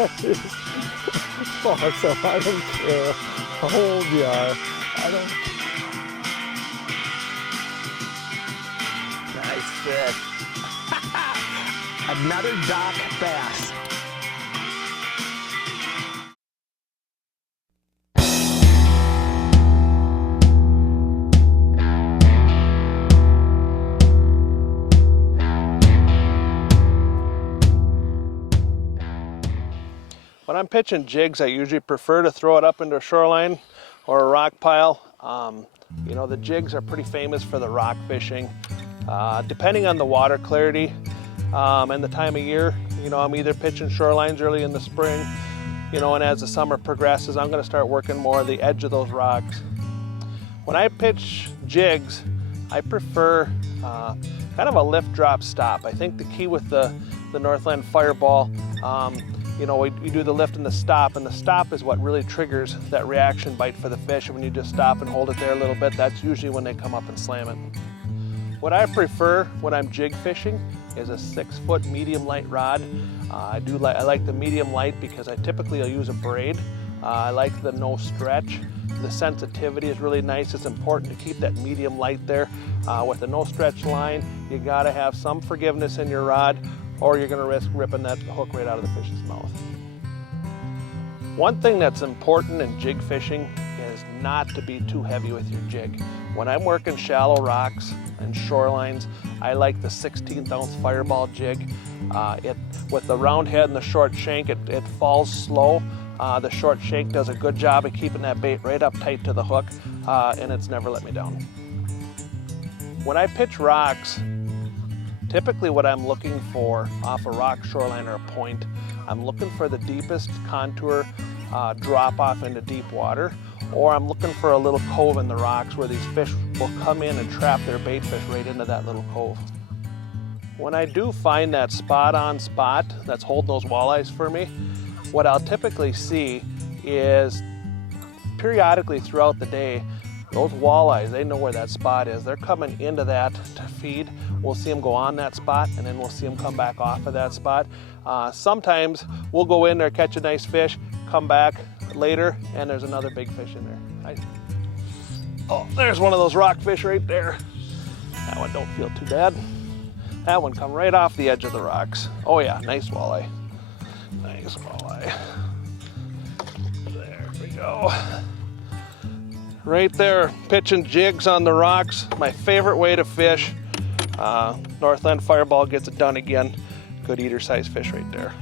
It's awesome. I don't care how old you are. I don't. Nice fish. Another dock bass. When I'm pitching jigs, I usually prefer to throw it up into a shoreline or a rock pile. You know, the jigs are pretty famous for the rock fishing. Depending on the water clarity and the time of year, you know, I'm either pitching shorelines early in the spring, you know, and as the summer progresses, I'm going to start working more the edge of those rocks. When I pitch jigs, I prefer kind of a lift drop stop. I think the key with the Northland Fireball, you know, you do the lift and the stop is what really triggers that reaction bite for the fish. And when you just stop and hold it there a little bit, that's usually when they come up and slam it. What I prefer when I'm jig fishing is a 6-foot medium light rod. I like the medium light because I typically will use a braid. I like the no stretch. The sensitivity is really nice. It's important to keep that medium light there. With a no stretch line, you gotta have some forgiveness in your rod, or you're gonna risk ripping that hook right out of the fish's mouth. One thing that's important in jig fishing is not to be too heavy with your jig. When I'm working shallow rocks and shorelines, I like the 16th ounce Fireball jig. With the round head and the short shank, it falls slow. The short shank does a good job of keeping that bait right up tight to the hook, and it's never let me down. When I pitch rocks, typically what I'm looking for off a rock shoreline or a point, I'm looking for the deepest contour drop off into deep water, or I'm looking for a little cove in the rocks where these fish will come in and trap their bait fish right into that little cove. When I do find that spot on spot that's holding those walleyes for me, what I'll typically see is periodically throughout the day, those walleyes, they know where that spot is. They're coming into that to feed. We'll see them go on that spot, and then we'll see them come back off of that spot. Sometimes we'll go in there, catch a nice fish, come back later, and there's another big fish in there. Oh, there's one of those rockfish right there. That one don't feel too bad. That one come right off the edge of the rocks. Oh yeah, nice walleye. Nice walleye. There we go. Right there, pitching jigs on the rocks. My favorite way to fish. Northland Fireball gets it done again. Good eater size fish right there.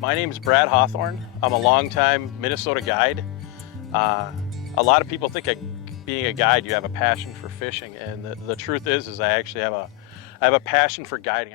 My name is Brad Hawthorne. I'm a longtime Minnesota guide. A lot of people think being a guide, you have a passion for fishing, and the truth is I actually have a passion for guiding.